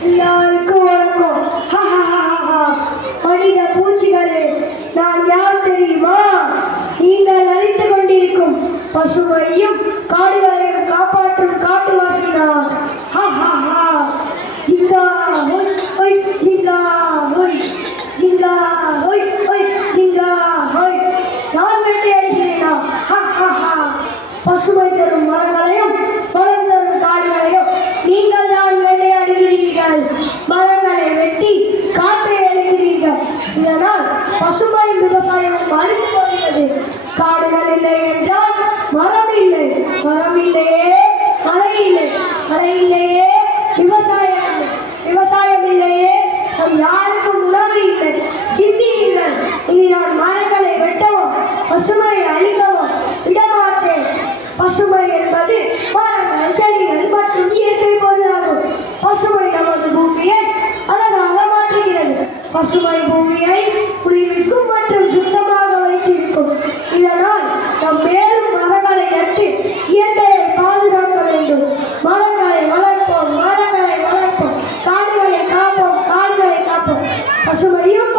எல்லாருக்கும் வணக்கம். மனித பூச்சிகளே நான் யார் தெரியுமா? நீங்கள் அழித்து கொண்டிருக்கும் பசுமையும் காடுகளையும் காப்பாற்றும் காட்டுவாசி நான் ஜிங்கா ஹொய் ஹொய் ஜிங்கா ஹொய். ஜிங்கா ஹொய் ஹொய் ஜிங்கா ஹொய். நான் வேட்டையாடுகிறேனா பசுமை தரும் மரங்களையும் மரங்களை வெட்டி காற்றை எழுகிறீர்கள் இதனால் பசுமை விவசாயம் அழிந்து போகிறது. காடுகள் இல்லை என்றால் மரம் இல்லை. மரம் இல்லையே மழை இல்லை. மழை இல்லையே விவசாயம் விவசாயம் இல்லையே நம் யாருக்கும் உணவு இல்லை. சிந்தியுங்கள் இனி நான் மரங்களை வெட்டவும் பசுமையை அழிக்கவும் விடமாட்டேன். பசுமை என்பது மரம். பசுமை பூமியை குளிர்விக்கும் மற்றும் சுத்தமாக வைத்திருக்கும். இதனால் நம் மேலும் மரங்களை நட்டு இயற்கையை பாதுகாக்க வேண்டும். மரங்களை வளர்ப்போம் மரங்களை வளர்ப்போம். காடுகளை காப்போம் காடுகளை காப்போம். பசுமையும்